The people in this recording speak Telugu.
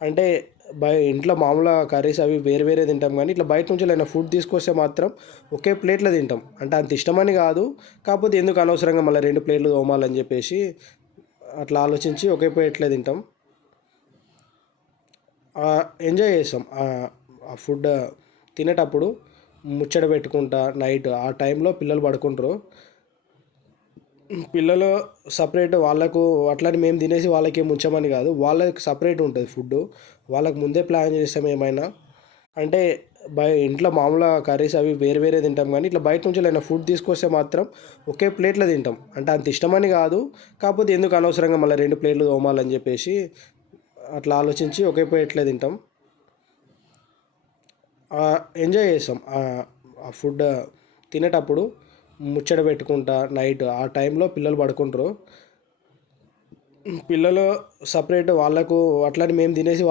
అంటే ఇంట్లో మామూలుగా కర్రీస్ అవి వేరే వేరే తింటాం, కానీ ఇట్లా బయట నుంచి ఏదైనా ఫుడ్ తీసుకొస్తే మాత్రం ఒకే ప్లేట్లో తింటాం. అంటే అంత ఇష్టమని కాదు, కాకపోతే ఎందుకు అనవసరంగా మళ్ళీ 2 ప్లేట్లు తోమాలని చెప్పేసి అట్లా ఆలోచించి ఒకే ప్లేట్లో తింటాం. ఎంజాయ్ చేస్తాం ఆ ఫుడ్ తినేటప్పుడు. ముచ్చట పెట్టుకుంటా నైట్ ఆ టైంలో పిల్లలు పడుకుంటారు. పిల్లలు సపరేట్ వాళ్ళకు అట్లని మేము తినేసి వాళ్ళకి ఉంచమని కాదు, వాళ్ళకి సపరేట్ ఉంటుంది ఫుడ్. వాళ్ళకి ముందే ప్లాన్ చేస్తాం ఏమైనా. అంటే ఇంట్లో మామూలుగా కర్రీస్ అవి వేరే వేరే తింటాం, కానీ ఇట్లా బయట నుంచి ఏదైనా ఫుడ్ తీసుకొస్తే మాత్రం ఒకే ప్లేట్లో తింటాం. అంటే అంత ఇష్టమని కాదు, కాకపోతే ఎందుకు అనవసరంగా మళ్ళీ 2 ప్లేట్లు తోమాలని చెప్పేసి అట్లా ఆలోచించి ఒకే ప్లేట్లో తింటాం. ఎంజాయ్ చేస్తాం ఆ ఫుడ్ తినేటప్పుడు. ముచ్చట పెట్టుకుంటా నైట్ ఆ టైంలో పిల్లలు పడుకుంటారు. పిల్లలు సపరేట్ వాళ్ళకు అట్లని మేము తినేసి